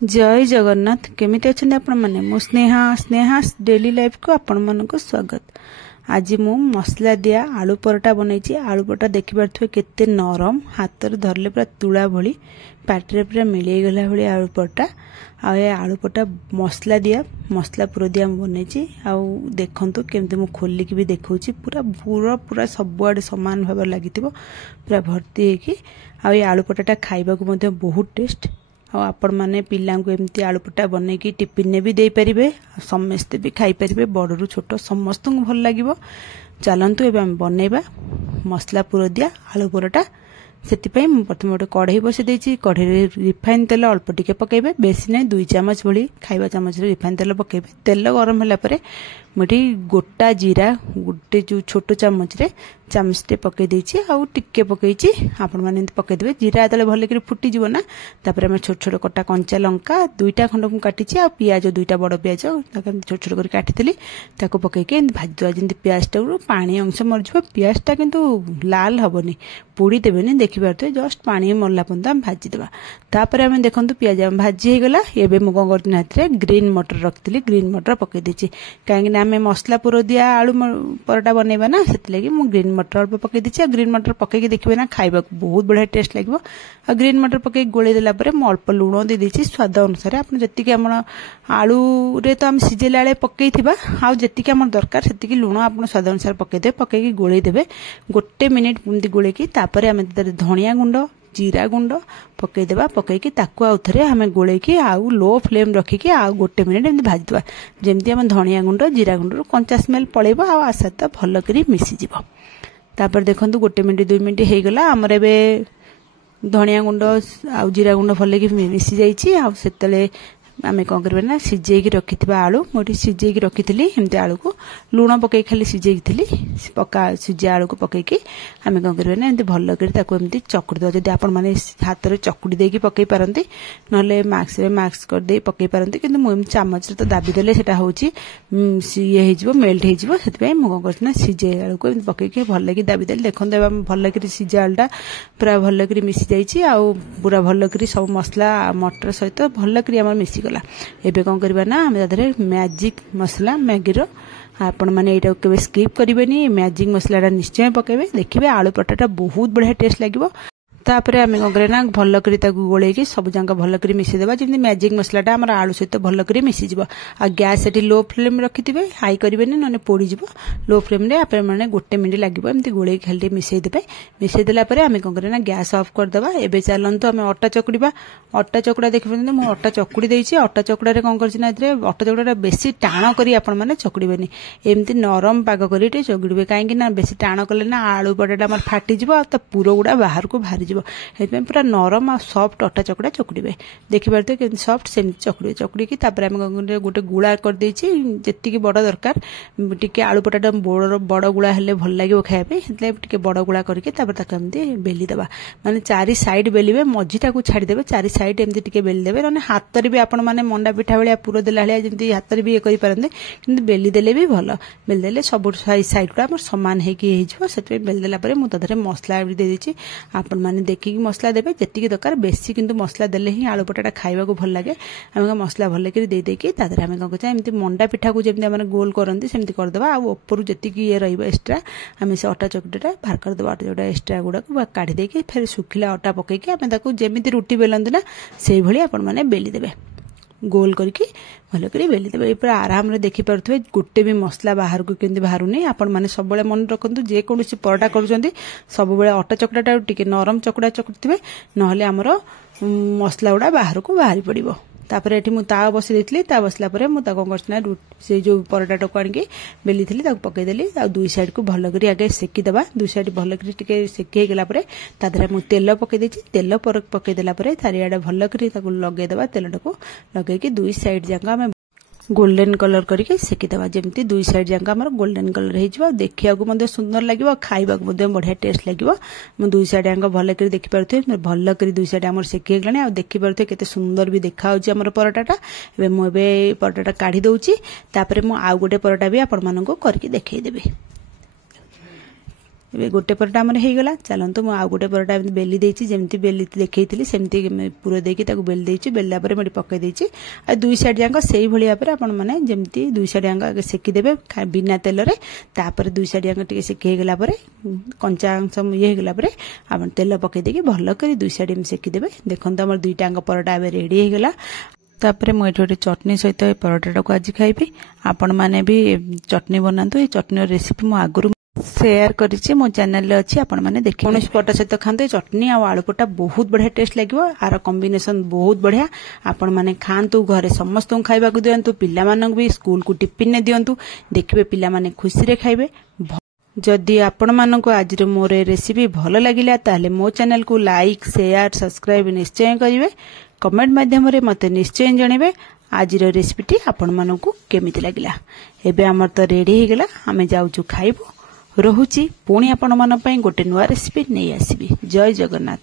जय जगन्नाथ केमिति अछन आपण माने मो स्नेहा डेली लाइफ को आपण मन को स्वागत। आज मु मसला दिया आलू परोटा बनैछि। आलू परोटा देखि पारथुवे केते नरम, हाथ रे धरले पूरा तुळा भली, पाटरे पूरा मिलै गला भली आलू परोटा। आ ए आलू परोटा मसला दिया मसला पुरो दिया बनैछि। आ देखंतु केमते मु खोली की भी देखौछि, पूरा पूरा पूरा सब आडे समान भाव लागितिबो, पूरा भर्ती हेकी। आ ए आलू परोटा खाइबा को मध्ये बहुत टेस्ट। आपण माने पिल्ला को एमती आलू परोटा बनै की टिफिन ने भी दे परिबे, समस्ते भी खाई परिबे, बड़रू छोट समस्त को भल लागिबो। चलंतु एबे हम बनेबा मसला पुरो दिया आलू परोटा। सेति पई हम प्रथम गोटे कढ़ई बसे देछि। कढ़ई रे रिफाइन तेल अल्प टिके पकेबे, बेसी नै 2 चम्मच भली खाइबा चम्मच रे रिफाइन तेल पकेबे। तेल गरम होला परे मुठी गोटा जीरा गोटे जो छोट चम्मच रे चामचटे पकई देछि। आ टिके पकईछि, आपण माने पकई देबे। जीरा तले भले करी फुटी जीवो ना, तापर हम छोट छोट कटा कंचा लंका 2टा खंड को काटिछि। आ पियाज 2टा बड़ पियाज ताके छोट छोट करी काटिथिली, ताको पकई के भाजी दवा। जेंति पियाज टा पानी अंश मर जिवो। पियाज टा किंतु लाल हबनी, पोड़ी देबेनी, देखि पारते जस्ट पानी मरला पंत हम भाजी देबा। तापर हम देखंतु पियाज हम भाजी हे गला। एबे मु कोन करथिन हाथ रे ग्रीन मटर रखथिली, ग्रीन मटर पकई देछि। काहे आमे मसला पुरो दिया आलू परोटा बनेबा ना, सेति लागि मु ग्रीन मटर अल्प पकई देछि। ग्रीन मटर पकई के देखबे ना, खाइबा बहुत बढ़िया टेस्ट लागबो। आ ग्रीन मटर पकई गोळे देला परे मु अल्प लूण दे देछि स्वाद अनुसार। आपण जति के हमर आलू रे तो हम सिजेला वाले पकई थिबा, आ जति के हमर दरकार सेति के लूण आपण स्वाद अनुसार पकई दे। पकई के गोळे देबे 1 मिनिट पुंती गोळे की। तापर हम धनिया गुंड जीरा गुंड पकई देबा। पकई की ताकू आउ थरे हमें गोळे की आउ लो फ्लेम रखी के आउ 1 मिनिट एमती भाजी देबा। जेमती हम धनिया गुंड जीरा गुंड रो कंचा स्मेल पळेबो, आ आसा त भलो करी मिसी जिवो। तापर देखंतु 1 मिनिट 2 मिनिट हे गला। हमर एबे धनिया गुंड आ जीरा गुंड भले की मिसी जाईछि। आ सेतले आमे कोन करबे ना, सिजेई की रखिथिबा आलू मोटी सिजेई की रखिथिली। एमते आलू को लूण पकई खाली सिजेई थिली, पका सिजे आलू को पकई की आमे कोन करबे ना, एमते भलो करी ताको एमते चकुड़ी दो। जदी आपण माने हाथ रे चकुड़ी देकी पकई पारंती, नले माक्स कर दे पकई पारंती। किंतु मु एम चामच रे तो दाबी देले सेटा होची ये हे जिवो, मेल्ट हे जिवो। सेति पई मु कोन करछ ना, सिजे आलू को एमते पकई के भलो की दाबी देले। देखन देबा भलो करी सिजे आलूटा पूरा भलो करी मिसी जाईछि। आ पूरा भलो करी सब मसला मटर सहित भलो करी हमर मिसी गला। एबे कोन करबा ना, हम दादरे मैजिक मसला मैगी रो आपण माने एटा केबे स्किप करिवेनी। मैजिक मसला निश्चय पकेबे, देखिबे आलू परोटा बहुत बढ़िया टेस्ट लागिवो। तापरे आमे कोन करे ना, भलो करी ताकू गोळे की सब जांका भलो करी मिसी देबा। जेंति मैजिक मसलाटा हमर आलू सहित भलो करी मिसी जिवो। आ गैस एटी लो फ्लेम रखिथिबे, हाई करिवेनी नने पोडी जिवो। लो फ्लेम रे आपण माने 1 मिनिट लागिवो। एमती गोळे खाली मिसई देबे। मिसई देला परे आमे कोन करे ना, गैस ऑफ कर देबा। एबे चलंतु आमे आटा चकुड़ीबा। आटा चकुड़ा देखिबे मु आटा चकुड़ी देइछि। आटा चकुड़ा रे कोन करछि ना, इतरे आटा चकुड़ा बेसी टाण करी आपण माने चकुड़ीबेनी, एमती नरम पाग करी टे चकुड़ीबे। काहे कि ना बेसी टाण करले ना आलू परोटा हमर फाटी जिवो, आ त पुरो गुडा बाहर को भारी जिवो। एतमे पूरा नरम आ सॉफ्ट आटा चकुड़ा चकुड़ीबे। देखि पारते कि सॉफ्ट सेम चकुड़ी चकुड़ी की। तापर हम गोटे गुळा कर देछि, जेति की बड़ दरकार टिके आलू परोटा बड़ गुळा हेले भल लागिवो खाइबे। एतले टिके बड़ गुळा करके तापर ताक एमती बेली देबा। माने चारि साइड बेलिबे, मझीटा को छाडी देबे। चारि साइड एमती टिके बेली देबे। नने हाथ रे भी आपण माने मंडा पिठा भलिया पुरो देला हलिया जेमती हाथ रे भी करि पारंते, किंतु बेली देले भी भलो। बेली देले सब साइड को हमर समान हे की हे जिवो। सेते बेली देला परे मु तधरे मसला दे देछि। आपण माने देखि मसला देबे जेति दरकार, बेसी किंतु मसला देले ही आलू परोटा खाइबा को भल लागे। हम मसला भल करी दे देकी तादरे हम कोन कहै एमती मंडा पिठा को जेमती हमर गोल करंती सेमती कर देबा। आ ऊपर जेति की ये रहइबो एक्स्ट्रा हम से आटा चकटाटा बाहर कर देबा। आटा जोटा एक्स्ट्रा गुडा को काढी देकी फिर सुखिला आटा पकई के हम ताको जेमिति रोटी बेलंती ना, सेही भली आपण माने बेली देबे। गोल करके भल करी बेली देबे। पूरा आराम रे देखि परथबे गुटे भी मसला बाहर को केंदी बाहरु नै। आपण माने सब बेले मन रखंतु, जे कोनोसी परोटा करूचंती सब बेले आटा चकटाटा टिके नरम चकड़ा चकटिबे, नहले हमरो मसला उडा बाहर को बाहरी पड़िबो। तापर एठी मु ता बसी देतली। ता बसला परे मु ता कोन करछना, से जो परोटा को आनी बेली थली ताको पकई देली। आ दुई साइड को भल करी आगे सेकी देबा। दुई साइड भल करी टिके सेकी गेला परे तादरे मु तेल पकई देछि। तेल पर पकई देला परे थारियाडा भल करी ताको लगे देबा। तेलटाको लगे की दुई साइड जाका हम गोल्डन कलर करके सेकी देबा। जेमती दुई साइड जाका हमर गोल्डन कलर हे जिवो। देखिया को मध्ये सुंदर लागिवो, खाइबा को मध्ये बढ़िया टेस्ट लागिवो। मु दुई साइड जाका भल करी देखि परथे, भल करी दुई साइड हमर सेकी गलानी। आ देखि परथे केते सुंदर भी देखा होची हमर परोटाटा। एबे मु एबे परोटाटा काढी दउची। तापरे मु आ गोटे परोटा भी आपण मानको करके देखै देबे। ଏବେ ଗୋଟେ ପରଟା ଆମର ହେଇଗଲା। ଚାଲନ୍ତୁ ମୁଁ ଆଉ ଗୋଟେ ପରଟା ଏମିତି ବେଲି ଦେଇଛି, ଯେମିତି ବେଲି ଦେଖେଇଥିଲି ସେମିତି ପୁର ଦେଇକି ତାକୁ ବେଲି ଦେଇଛି। ବେଲିଲା ପରେ ମୁଁ ଏଠି ପକେଇ ଦେଇଛି। ଆଉ ଦୁଇ ସାଇଡ୍ ଯାକ ସେଇଭଳି ଭାବରେ ଆପଣମାନେ ଯେମିତି ଦୁଇ ସାଇଡ୍ ଯାକ ଆଗେ ସେକିଦେବେ ବିନା ତେଲରେ। ତାପରେ ଦୁଇ ସାଇଡ୍ ଯାକ ଟିକେ ସେକି ହେଇଗଲା ପରେ କଞ୍ଚା ଅଂଶ ଇଏ ହେଇଗଲା ପରେ ଆପଣ ତେଲ ପକେଇ ଦେଇକି ଭଲ କରି ଦୁଇ ସାଇଡ୍ ଏମିତି ସେକିଦେବେ। ଦେଖନ୍ତୁ ଆମର ଦୁଇଟା ଯାକ ପରଟା ଏବେ ରେଡି ହେଇଗଲା। ତାପରେ ମୁଁ ଏଠି ଗୋଟେ ଚଟନି ସହିତ ଏ ପରଟାଟାକୁ ଆଜି ଖାଇବି। ଆପଣମାନେ ବି ଚଟନି ବନାନ୍ତୁ। ଏ ଚଟନିର ରେସିପି ମୁଁ ଆଗରୁ ସେୟାର କରିଛି, ମୋ ଚ୍ୟାନେଲରେ ଅଛି, ଆପଣମାନେ ଦେଖି କୌଣସି ପରଟା ସହିତ ଖାଆନ୍ତୁ। ଚଟନି ଆଉ ଆଳୁ ପରଟା ବହୁତ ବଢିଆ ଟେଷ୍ଟ ଲାଗିବ। ଆର କମ୍ବିନେସନ ବହୁତ ବଢିଆ। ଆପଣମାନେ ଖାଆନ୍ତୁ, ଘରେ ସମସ୍ତଙ୍କୁ ଖାଇବାକୁ ଦିଅନ୍ତୁ, ପିଲାମାନଙ୍କୁ ବି ସ୍କୁଲକୁ ଟିଫିନରେ ଦିଅନ୍ତୁ। ଦେଖିବେ ପିଲାମାନେ ଖୁସିରେ ଖାଇବେ। ଯଦି ଆପଣମାନଙ୍କୁ ଆଜିର ମୋର ଏ ରେସିପି ଭଲ ଲାଗିଲା ତାହେଲେ ମୋ ଚ୍ୟାନେଲକୁ ଲାଇକ୍, ସେୟାର, ସବସ୍କ୍ରାଇବ ନିଶ୍ଚୟ କରିବେ। କମେଣ୍ଟ ମାଧ୍ୟମରେ ମୋତେ ନିଶ୍ଚୟ ଜଣାଇବେ ଆଜିର ରେସିପିଟି ଆପଣମାନଙ୍କୁ କେମିତି ଲାଗିଲା। ଏବେ ଆମର ତ ରେଡି ହେଇଗଲା, ଆମେ ଯାଉଛୁ ଖାଇବୁ। ରହୁଛି, ପୁଣି ଆପଣମାନଙ୍କ ପାଇଁ ଗୋଟେ ନୂଆ ରେସିପି ନେଇ ଆସିବି। ଜୟ ଜଗନ୍ନାଥ।